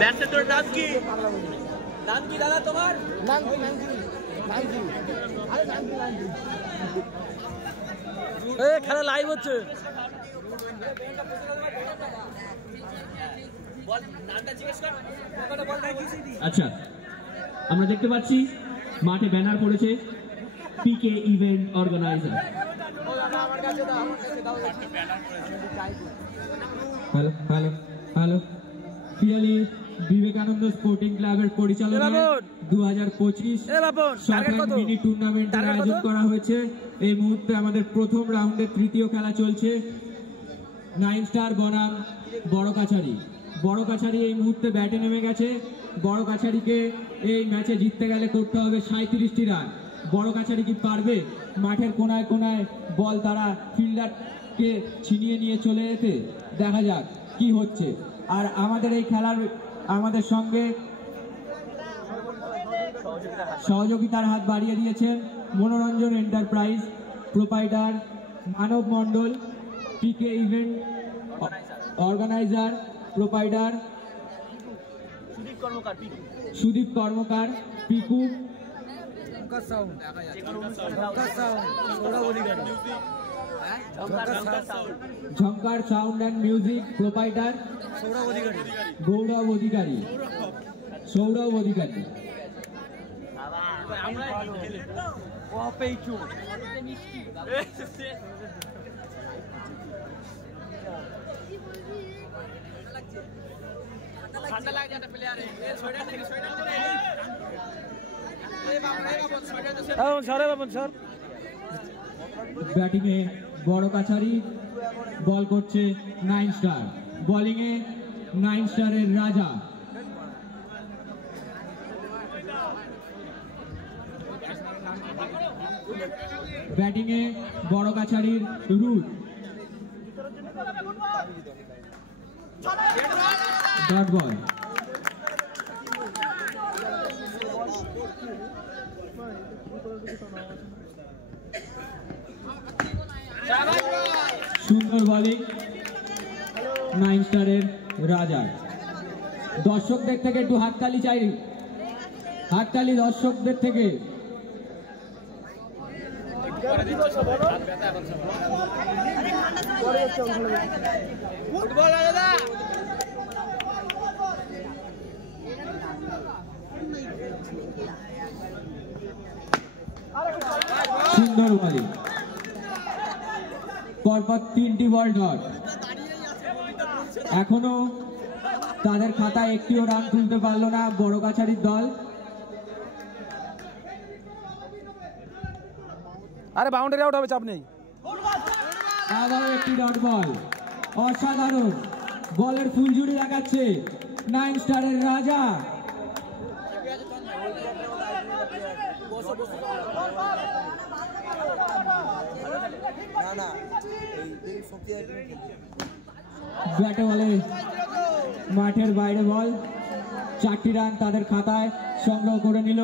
Batsman তোর নাম কি? নাম কি দাদা তোমার? খেলা লাইভ হচ্ছে। আচ্ছা, আমরা দেখতে পাচ্ছি মাঠে ব্যানার পড়েছে PK event organiser. Hello hello hello, Piyali Vivekananda sporting ক্লাবের পরিচালনায় 2025 মিনি টুর্নামেন্টের আয়োজন করা হয়েছে। এই মুহূর্তে আমাদের প্রথম রাউন্ডের তৃতীয় খেলা চলছে। 9 স্টার বনাম বড় কাছারি। বড় কাছারি এই মুহূর্তে ব্যাটে নেমে গেছে। বড় কাছারিকে এই ম্যাচে জিততে গেলে করতে হবে 37টি রান। বড় কাছারি কি পারবে মাঠের কোনায় কোনায় বল তারা ফিল্ডারকে ছিনিয়ে নিয়ে চলে যেতে? দেখা যাক কি হচ্ছে। আর আমাদের এই খেলার আমাদের সঙ্গে সহযোগিতার হাত বাড়িয়ে দিয়েছেন Monoranjan enterprise, proprietor Manab Mondal, PK event organiser, proprietor Sudip Karmakar, Piku, Jhankar sound and music, proprietor Gourab Adhikari, Sourav Adhikari. ব্যাটিংয়ে বড় কাছারি, বল করছে 9 স্টার। বোলিংয়ে 9 স্টারের রাজা। ব্যাটিংয়ে বড় কাছারির রুট। Dot ball. সুন্দর বোলিং 9 স্টারের রাজা। দর্শকদের থেকে একটু হাততালি চাই, হাততালি দর্শকদের থেকে। সুন্দর বোলিং, পরপর 3টি বল ডট। এখনো তাদের খাতায় একটিও রান তুলতে পারলো না বড় কাছারির দল। আরে বাউন্ডারি আউট হবে, চাপ নেই। আবারও একটি ডট বল। অসাধারণ বলের ফুলঝুরি দেখাচ্ছে 9 স্টারের রাজা। ব্যাটে বলে মাঠের বাইরে বল। 4টি রান তাদের খাতায় সংগ্রহ করে নিল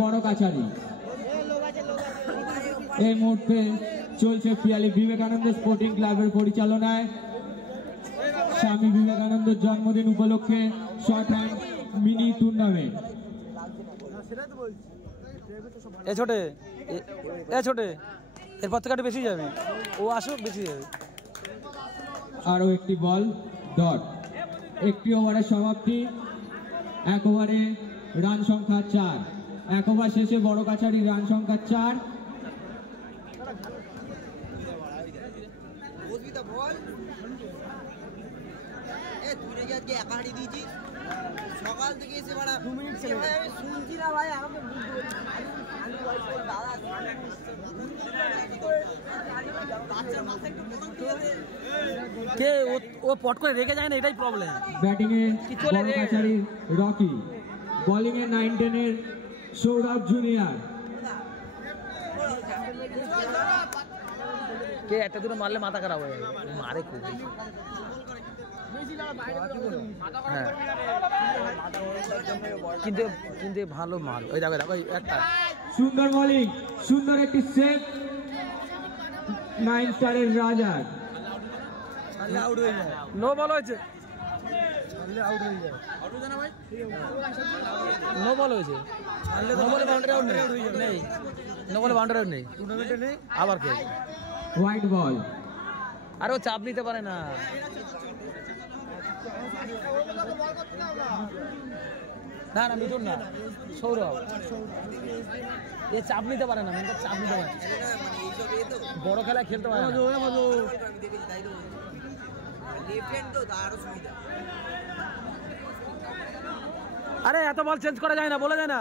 বড় কাছারি। এই মুহূর্তে চলছে পিয়ালি বিবেকানন্দ স্পোর্টিং ক্লাবের পরিচালনায় স্বামী বিবেকানন্দের জন্মদিন উপলক্ষে শর্ট হ্যান্ড মিনি টুর্নামেন্ট। ছোটে এরপর থেকে একটু বেশি যাবে, ও আসুক বেশি যাবে। আরো একটি বল ডট। একটি ওভারের সমাপ্তি। 1 ওভারে রান সংখ্যা 4। 1 ওভার শেষে বড় কাছারির রান সংখ্যা 4। সকাল থেকে এসে 2 মিনিট শুনছি না ভাই, আমাকে কে ও পট করে রেখে যায় না, এটাই প্রবলেম। ব্যাটিং এ বড় কাছারির রকি, বোলিং এ 9-10 এর সৌরভ জুনিয়র। কে একটা দুটো মারলে মাথা খারাপ হয়ে যাবে, মারে খুব। কিন্তু ভালো মাল। ওই দেখো দেখো একটা সুন্দর বোলিং, সুন্দর একটি সেভ 9 স্টারের রাজা। নো বল হয়েছে। নো বল হয়েছে, নো বলে বাউন্ডারি আউট নেই, নো বলে বাউন্ডারি আউট নেই, আবার কে হোয়াইট বল। আরো চাপ নিতে পারে না, না না মিঠুন না, সৌরভ এ চাপ নিতে পারে না, মেনটা চাপ নিতে পারে, বড় খেলায় খেলতে পারে না। আরে এত বল চেঞ্জ করা যায় না, বলা যায় না।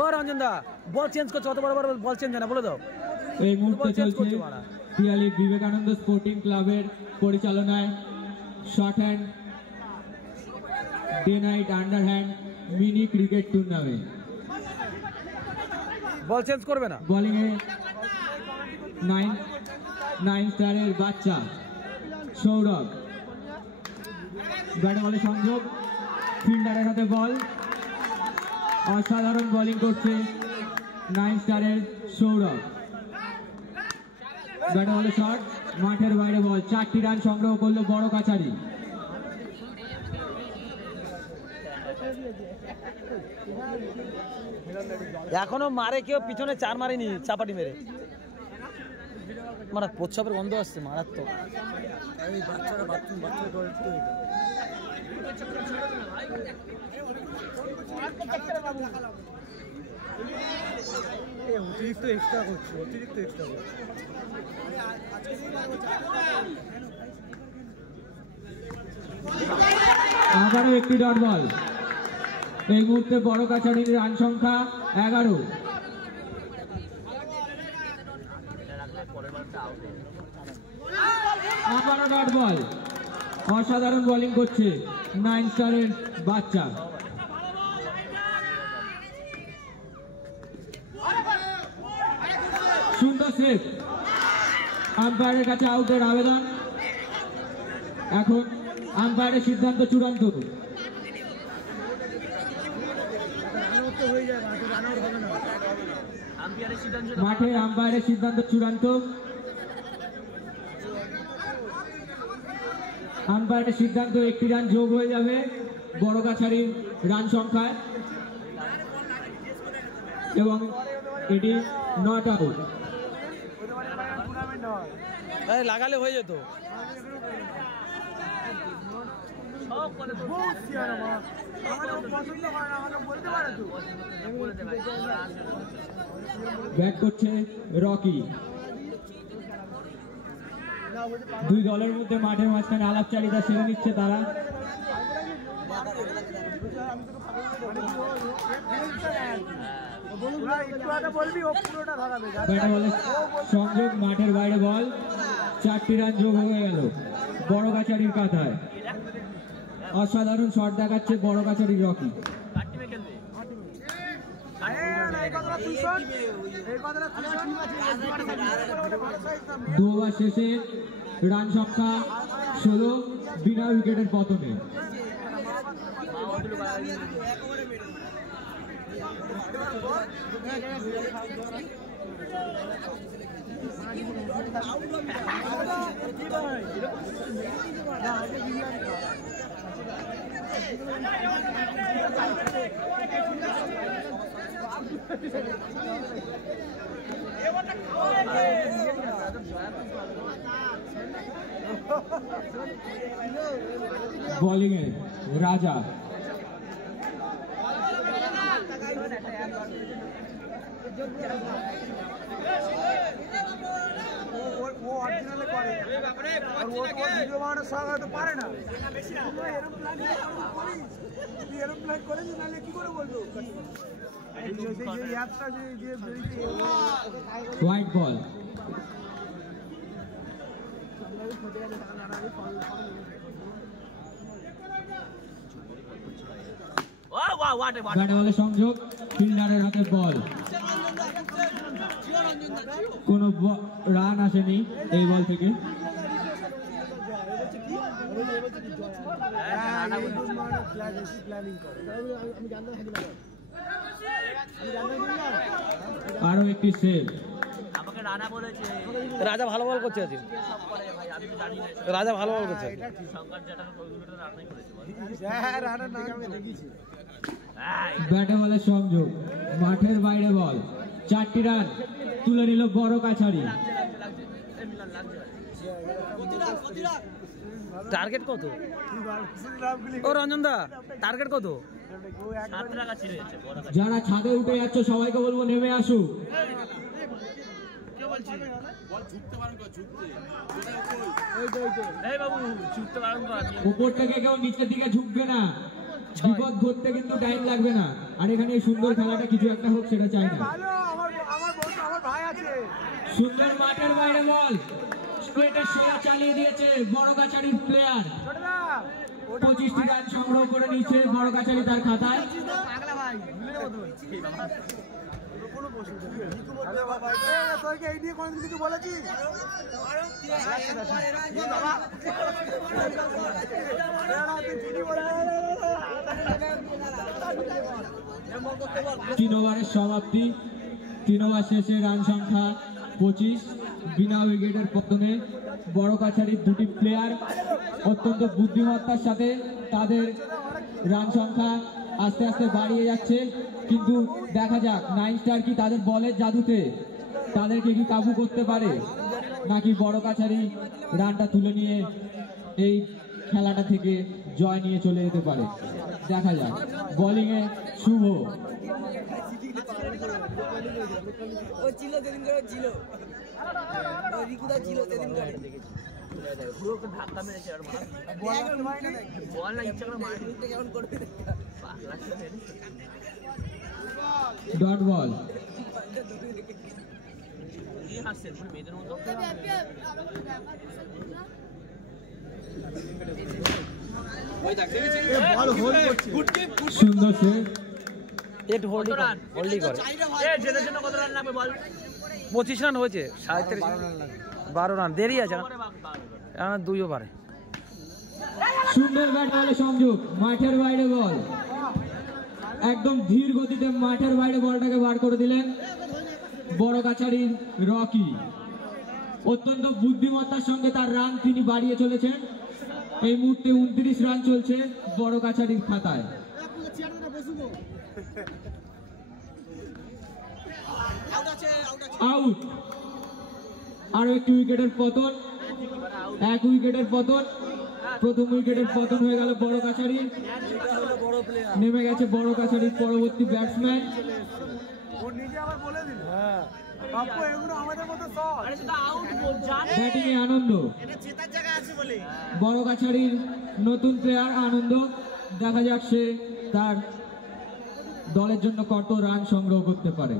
ও রঞ্জন দা বল চেঞ্জ করছো, অত বড় বড় বল চেঞ্জ হয় না, বলে দাও। এই মুহূর্তে চলছে পিয়ালি বিবেকানন্দ স্পোর্টিং ক্লাবের পরিচালনায় short hand day night underhand mini cricket tournament. Ball change করবে না। বোলিং এ 9 স্টারের বাচ্চা সৌরভ, ব্যাট বলে সংযোগ, ফিল্ডারের হাতে বল, অসাধারণ বোলিং করছে 9 স্টারের সৌরভ, ব্যাট বলে শট, মাঠের বাইরে বল। 4টি রান সংগ্রহ করলো বড় কাছারি। এখনো মারে কেউ পিছনে 4 মারেনি, চাপাটি মেরে মারা, প্রচ্ছাপের গন্ধ আসছে মারাত্মক। অতিরিক্ত এক্সট্রা করছে, অতিরিক্ত এক্সট্রা করছে। আবারও একটি ডট বল। এই মুহূর্তে বড় কাছারির রান সংখ্যা 11। আবারও ডট বল। অসাধারণ বোলিং করছে 9 স্টারের বাচ্চা। সুন্দর সেভ, আম্পায়ারের কাছে আউটের আবেদন। এখন আম্পায়ারের সিদ্ধান্ত চূড়ান্ত। মাঠে আম্পায়ারের সিদ্ধান্ত চূড়ান্ত। আম্পায়ারের সিদ্ধান্ত 1টি রান যোগ হয়ে যাবে বড় কাছারির রান সংখ্যায় এবং এটি নট আউট। লাগালে হয়ে যেত। ব্যাট করছে রকি। দুই দলের মধ্যে মাঠের মাঝখানে আলাপচারিতা সেরে নিচ্ছে তারা। ব্যাটে বলে সংযোগ, মাঠের বাইরে বল। 4টি রান যোগ হয়ে গেল বড় কাছারির কাঁথায়। অসাধারণ শট দেখাচ্ছে বড় কাছারির রকি। দু ওভার শেষে রান সংখ্যা 16 বিনা উইকেটের পতনে। বোলিং এ রাজা, পারে না কি করে বলবো। White ball. ব্যাটে বলে সংযোগ, ফিল্ডারের হাতে বল। কোনো রান আসেনি এই বল থেকে। আরো একটি সেভ। রাজা ভালো বল করছে আজকে, রাজা ভালো বল করছে। ব্যাটে বলের সংযোগ, মাঠের বাইরে বল, 4টি রান তুলে নিল বড় কাছারি। টার্গেট কত ও রঞ্জন দা, টার্গেট কত? যারা ছাদে উঠে যাচ্ছে সবাইকে বলবো নেমে আসুক। উপর থেকে কেউ নিচের দিকে ঝুঁকবে না, বিপদ ঘটতে কিন্তু টাইম লাগবে না। আর এখানে এই সুন্দর খেলাটা কিছু একটা হোক সেটা চাই না। সুন্দর মাঠের বাইরে বল, স্ট্রেটের সোজা চালিয়ে দিয়েছে বড় কাছারির প্লেয়ার। 25টি রান সংগ্রহ করে নিচ্ছে বড় কাছারি তার খাতায়। তিন ওভারের সমাপ্তি, 3 ওভার শেষে রান সংখ্যা 25। বিনা উইকেটের পতনে বড় কাছারির 2টি প্লেয়ার অত্যন্ত বুদ্ধিমত্তার সাথে তাদের রান সংখ্যা আস্তে আস্তে বাড়িয়ে যাচ্ছে। কিন্তু দেখা যাক 9 স্টার কি তাদের বলের জাদুতে তাদেরকে কি কাবু করতে পারে, নাকি বড় কাছারি রানটা তুলে নিয়ে এই খেলাটা থেকে জয় নিয়ে চলে যেতে পারে। দেখা যাক। বোলিংয়ে শুভ, ডট বল, সুন্দর সে একটু হোল্ডই করে। 25 রান হয়েছে, 12 রান দেরি আছে, 2 ওভারে। সুন্দর ব্যাট বলে সংযোগ, মাঠের বাইরে বল, একদম ধীর গতিতে মাঠের বাইরে বলটাকে বার করে দিলেন বড় কাছারির রকি। অত্যন্ত বুদ্ধিমত্তার সঙ্গে তার রান তিনি বাড়িয়ে চলেছেন। এই মুহূর্তে 29 রান চলছে বড় কাছারির খাতায়। আউট। আরো একটি উইকেটের পতন, 1 উইকেটের পতন। প্রথম উইকেটের পতন হয়ে গেল বড় কাছারির। নেমে গেছে বড় কাছারির পরবর্তী ব্যাটসম্যান। ব্যাটিংয়ে আনন্দ, বড় কাছারির নতুন প্লেয়ার আনন্দ। দেখা যাক সে তার দলের জন্য কত রান সংগ্রহ করতে পারে।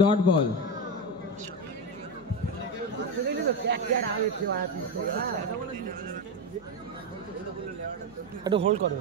ডট বল, একটু হোল্ড করো।